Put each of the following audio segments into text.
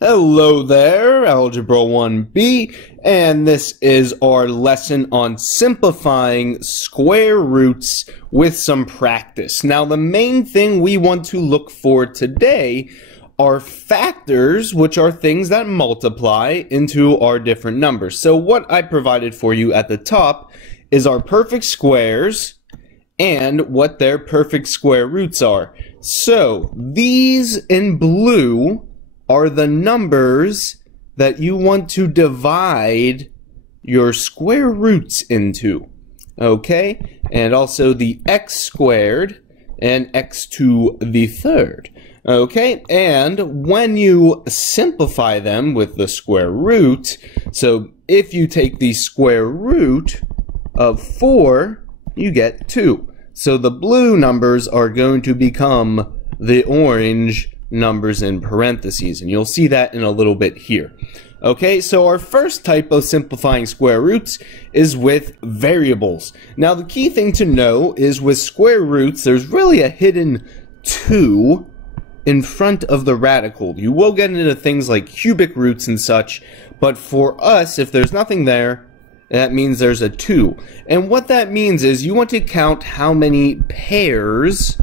Hello there, Algebra 1B, and this is our lesson on simplifying square roots with some practice. Now, the main thing we want to look for today are factors, which are things that multiply into our different numbers. So what I provided for you at the top is our perfect squares and what their perfect square roots are. So these in blue are the numbers that you want to divide your square roots into, okay? And also the x squared and x to the third, okay? And when you simplify them with the square root, so if you take the square root of 4, you get 2. So the blue numbers are going to become the orange numbers in parentheses, and you'll see that in a little bit here. Okay, so our first type of simplifying square roots is with variables. Now the key thing to know is with square roots, there's really a hidden 2 in front of the radical. You will get into things like cubic roots and such, but for us, if there's nothing there, that means there's a 2. And what that means is you want to count how many pairs,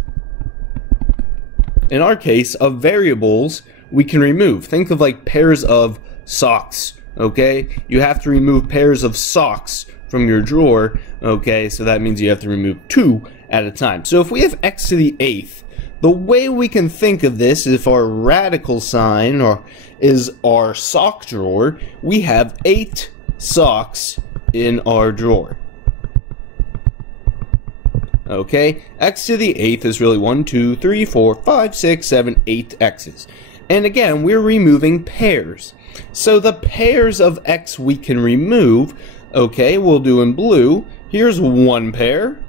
in our case, of variables we can remove. Think of like pairs of socks, okay? You have to remove pairs of socks from your drawer, okay? So that means you have to remove 2 at a time. So if we have x to the 8th, the way we can think of this, if our radical sign is our sock drawer, we have 8 socks in our drawer. Okay, x to the 8th is really 1, 2, 3, 4, 5, 6, 7, 8 x's. And again, we're removing pairs. So the pairs of x we can remove, okay, we'll do in blue. Here's 1 pair,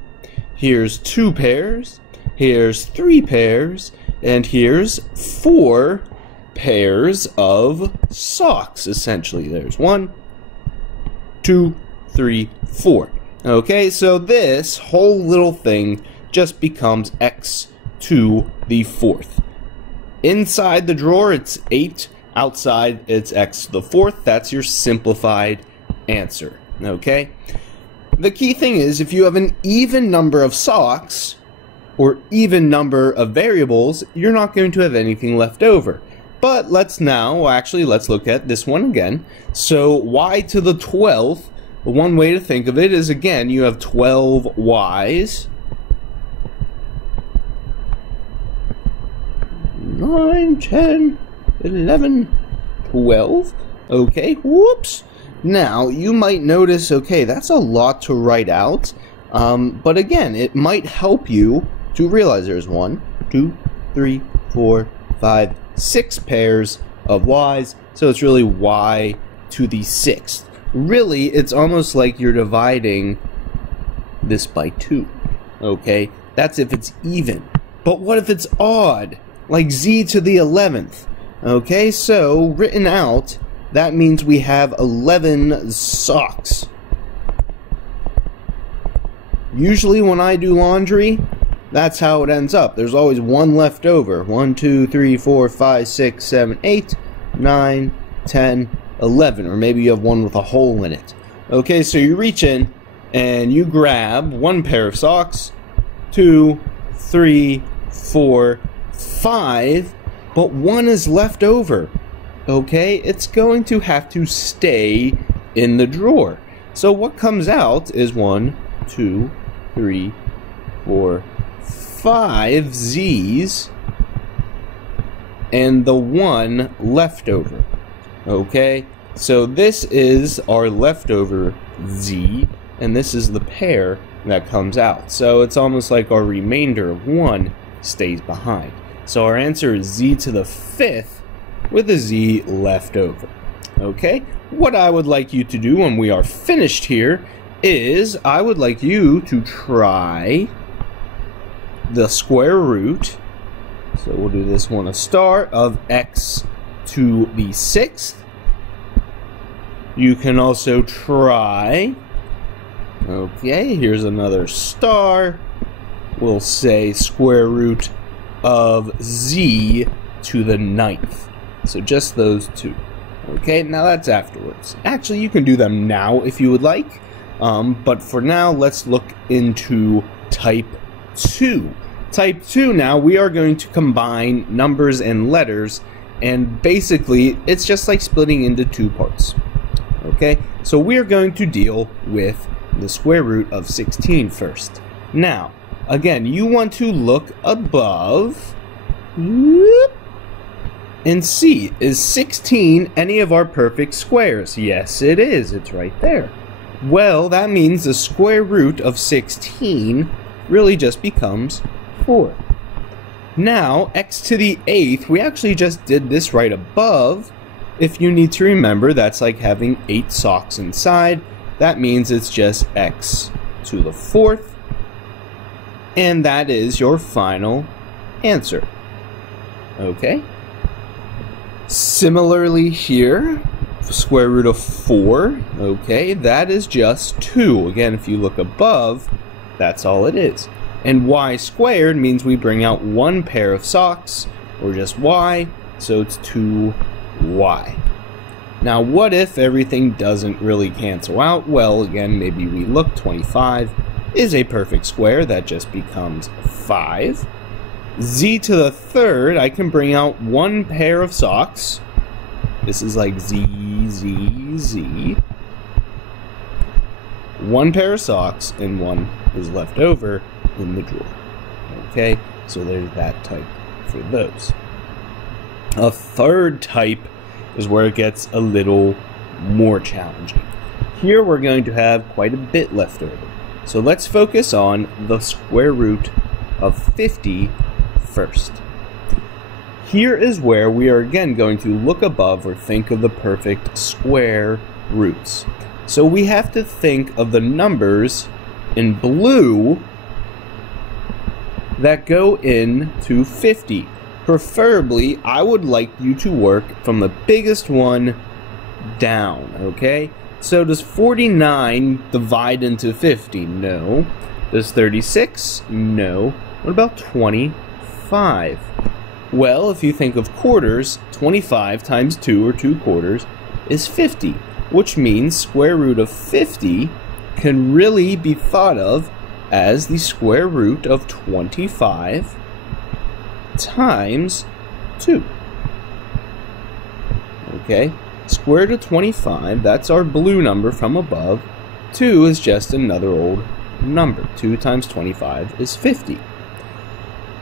here's 2 pairs, here's 3 pairs, and here's 4 pairs of socks, essentially. There's 1, 2, 3, 4. Okay, so this whole little thing just becomes x to the 4th. Inside the drawer, it's 8. Outside, it's x to the 4th. That's your simplified answer. Okay? The key thing is, if you have an even number of socks, or even number of variables, you're not going to have anything left over. But let's look at this one again. So y to the 12th, one way to think of it is, again, you have 12 y's. 9, 10, 11, 12. Okay, whoops. Now, you might notice, okay, that's a lot to write out. But again, it might help you to realize there's 1, 2, 3, 4, 5, 6 pairs of y's. So it's really y to the 6th. Really, it's almost like you're dividing this by 2, okay? That's if it's even. But what if it's odd? Like z to the 11th, okay? So, written out, that means we have 11 socks. Usually when I do laundry, that's how it ends up. There's always 1 left over. 1, 2, 3, 4, 5, 6, 7, 8, 9, 10, 11, or maybe you have 1 with a hole in it. Okay, so you reach in and you grab 1 pair of socks, 2, 3, 4, 5, but 1 is left over. Okay, it's going to have to stay in the drawer. So what comes out is 1, 2, 3, 4, 5 z's and the 1 left over. Okay, so this is our leftover z, and this is the pair that comes out. So it's almost like our remainder of 1 stays behind. So our answer is z to the 5th with a z left over. Okay, what I would like you to do when we are finished here is I would like you to try the square root. So we'll do this one a star of x to the 6th. You can also try, okay, here's another star. We'll say square root of z to the 9th. So just those two. Okay, now that's afterwards. Actually, you can do them now if you would like. But for now, let's look into type 2. Type 2 now, we are going to combine numbers and letters, and basically, it's just like splitting into two parts. Okay, so we are going to deal with the square root of 16 first. Now, again, you want to look above and see, is 16 any of our perfect squares? Yes, it is. It's right there. Well, that means the square root of 16 really just becomes 4. Now, x to the 8th, we actually just did this right above. If you need to remember, that's like having 8 socks inside. That means it's just x to the 4th. And that is your final answer. Okay? Similarly here, square root of 4, okay, that is just 2. Again, if you look above, that's all it is. And y squared means we bring out one pair of socks, or just y, so it's 2y. Now, what if everything doesn't really cancel out? Well, again, maybe we look, 25 is a perfect square, that just becomes 5. Z to the 3rd, I can bring out one pair of socks. This is like Z, Z, Z. One pair of socks, and one is left over in the drawer. Okay, so there's that type for those. A third type is where it gets a little more challenging. Here we're going to have quite a bit left over. So let's focus on the square root of 50 first. Here is where we are again going to look above or think of the perfect square roots. So we have to think of the numbers in blue that go into 50. Preferably, I would like you to work from the biggest one down, okay? So does 49 divide into 50? No. Does 36? No. What about 25? Well, if you think of quarters, 25 times 2, or 2 quarters, is 50, which means square root of 50 can really be thought of as the square root of 25 times 2. Okay, square root of 25, that's our blue number from above. 2 is just another old number. 2 times 25 is 50.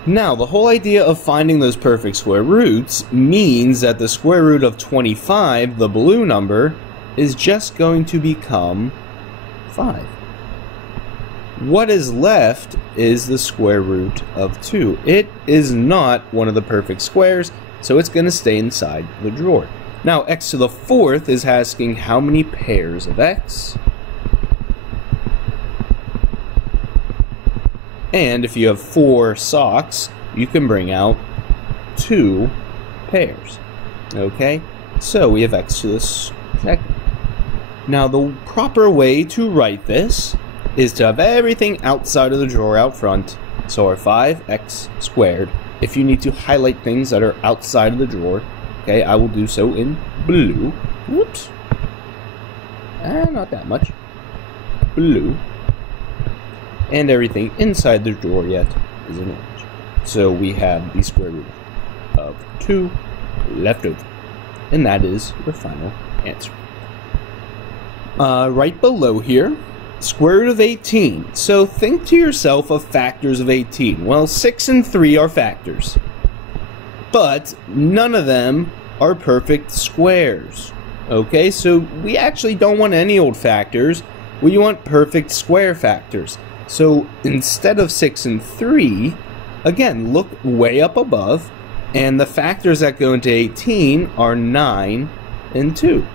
Now, the whole idea of finding those perfect square roots means that the square root of 25, the blue number, is just going to become 5. What is left is the square root of 2. It is not one of the perfect squares, so it's going to stay inside the drawer. Now, x to the 4th is asking how many pairs of x. And if you have 4 socks, you can bring out 2 pairs. Okay? So we have x to the 2nd. Now, the proper way to write this is to have everything outside of the drawer out front. So our 5x squared. If you need to highlight things that are outside of the drawer, okay, I will do so in blue. Whoops. Not that much. Blue. And everything inside the drawer yet is in orange. So we have the square root of 2 left over. And that is the final answer. Right below here, square root of 18. So think to yourself of factors of 18. Well, 6 and 3 are factors. But none of them are perfect squares. Okay, so we actually don't want any old factors. We want perfect square factors. So instead of 6 and 3, again, look way up above, and the factors that go into 18 are 9 and 2.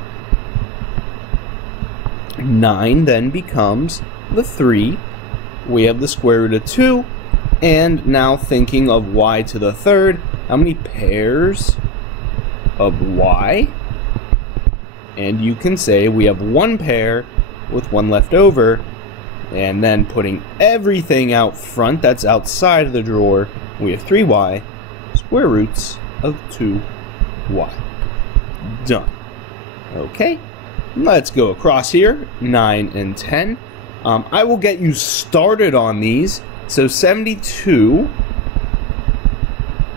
9 then becomes the 3. We have the square root of 2, and now thinking of y to the 3rd, how many pairs of y? And you can say we have 1 pair with 1 left over. And then putting everything out front that's outside of the drawer, we have 3y, square roots of 2y. Done. Okay, let's go across here, 9 and 10. I will get you started on these. So 72,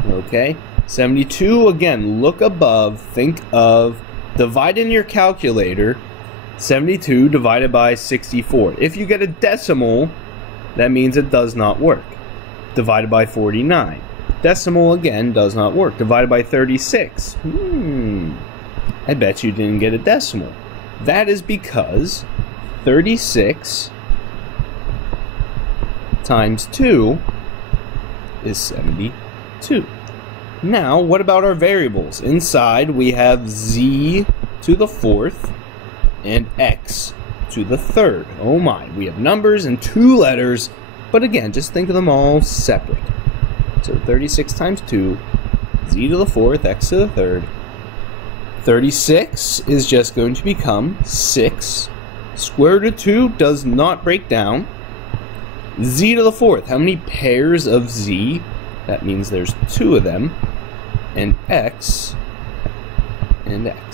okay, 72, again, look above, think of, divide in your calculator, 72 divided by 64. If you get a decimal, that means it does not work. Divided by 49. Decimal, again, does not work. Divided by 36. I bet you didn't get a decimal. That is because 36 times 2 is 72. Now, what about our variables? Inside, we have z to the 4th and x to the 3rd. Oh my, we have numbers and 2 letters, but again, just think of them all separate. So 36 times 2, z to the 4th, x to the 3rd. 36 is just going to become 6. Square root of 2 does not break down. Z to the 4th, how many pairs of z? That means there's 2 of them. And x,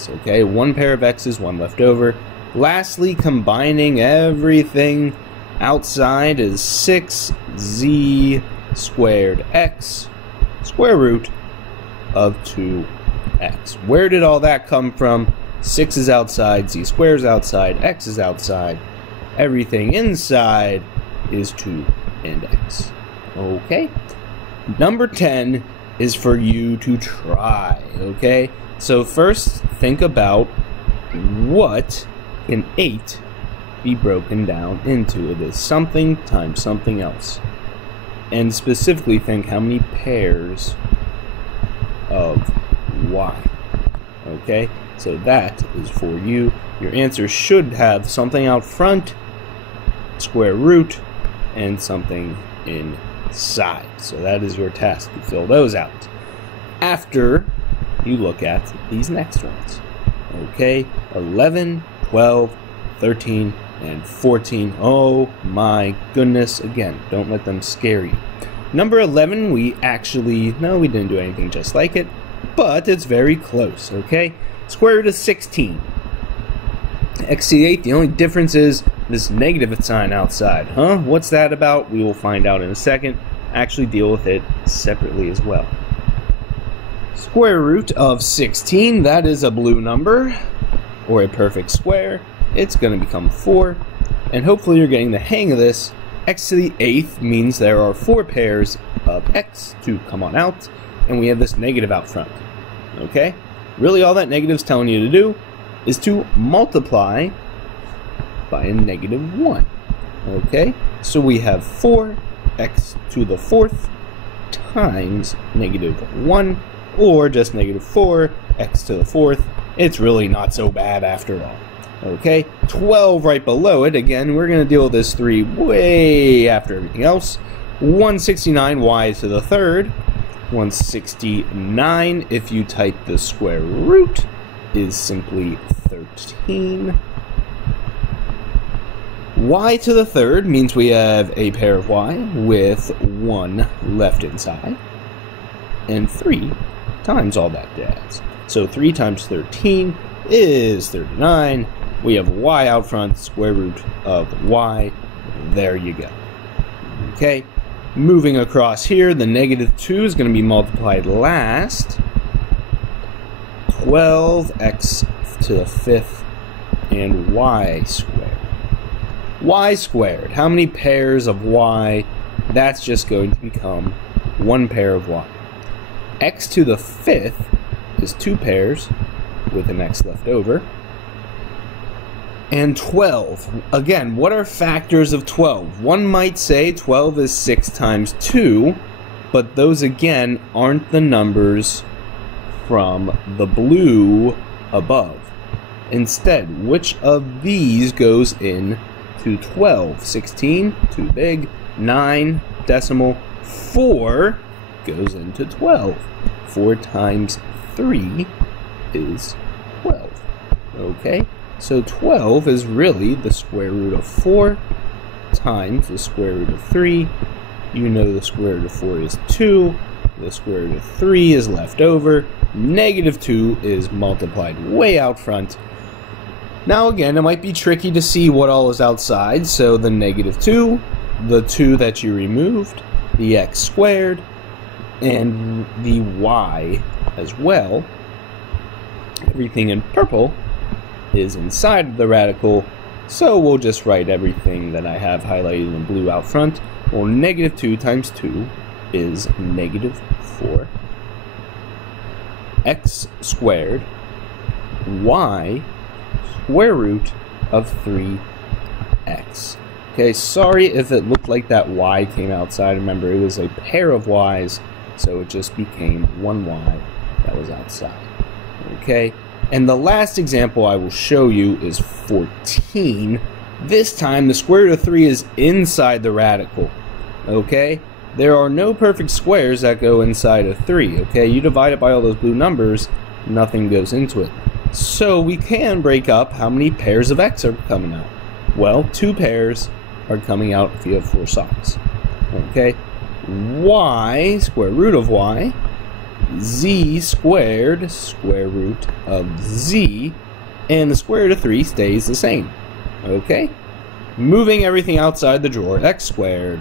okay? 1 pair of x's, 1 left over. Lastly, combining everything outside is 6z squared x, square root of 2x. Where did all that come from? 6 is outside, z squared is outside, x is outside. Everything inside is 2 and x. Okay? Number 10 is for you to try, okay? So first, think about what can 8 be broken down into. It is something times something else. And specifically think how many pairs of y. Okay? So that is for you. Your answer should have something out front, square root, and something inside. So that is your task to fill those out. After you look at these next ones. Okay? 11, 12, 13, and 14. Oh my goodness. Again, don't let them scare you. Number 11, we didn't do anything just like it, but it's very close, okay? Square root of 16. X to the 8th, the only difference is this negative sign outside. Huh? What's that about? We will find out in a second. Actually deal with it separately as well. Square root of 16, that is a blue number, or a perfect square. It's going to become 4, and hopefully you're getting the hang of this. X to the 8th means there are 4 pairs of x to come on out, and we have this negative out front. Okay? Really all that negative's telling you to do is to multiply by a negative 1. Okay? So we have 4x to the 4th times negative 1, or just negative 4x to the 4th. It's really not so bad after all. Okay, 12 right below it. Again, we're going to deal with this 3 way after everything else. 169y to the 3rd. 169, if you type the square root, is simply 13. Y to the 3rd means we have a pair of y with 1 left inside. And 3 times all that jazz. So 3 times 13 is 39. We have y out front, square root of y. There you go. Okay, moving across here, the negative 2 is going to be multiplied last. 12x to the 5th and y squared. Y squared, how many pairs of y? That's just going to become 1 pair of y. X to the 5th is 2 pairs with an x left over. And 12. Again, what are factors of 12? One might say 12 is 6 times 2, but those again aren't the numbers from the blue above. Instead, which of these goes in to 12? 16, too big. 9, decimal. 4 goes into 12. 4 times 3 is 12. Okay? So 12 is really the square root of 4 times the square root of 3. You know the square root of 4 is 2. The square root of 3 is left over. Negative 2 is multiplied way out front. Now again, it might be tricky to see what all is outside, so the negative 2, the 2 that you removed, the x squared, and the y as well. Everything in purple is inside of the radical, so we'll just write everything that I have highlighted in blue out front. Well, negative 2 times 2 is negative 4. X squared, y square root of 3x. Okay, sorry if it looked like that y came outside. Remember, it was a pair of y's, so it just became one y that was outside. Okay, and the last example I will show you is 14. This time, the square root of 3 is inside the radical. Okay, there are no perfect squares that go inside of 3. Okay, you divide it by all those blue numbers, nothing goes into it. So we can break up how many pairs of x are coming out. Well, 2 pairs are coming out if you have 4 sockets. Okay, y, square root of y, z squared, square root of z, and the square root of 3 stays the same. Okay, moving everything outside the drawer, x squared,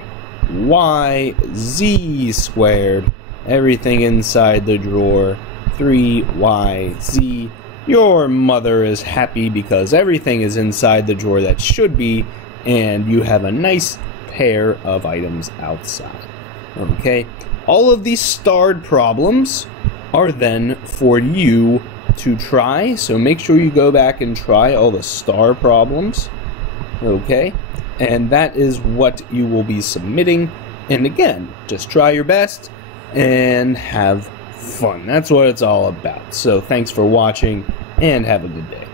y, z squared, everything inside the drawer, 3y, z. Your mother is happy because everything is inside the drawer that should be, and you have a nice pair of items outside. Okay, all of these starred problems are then for you to try, so make sure you go back and try all the star problems. Okay, and that is what you will be submitting. And again, just try your best and have fun. That's what it's all about. So thanks for watching and have a good day.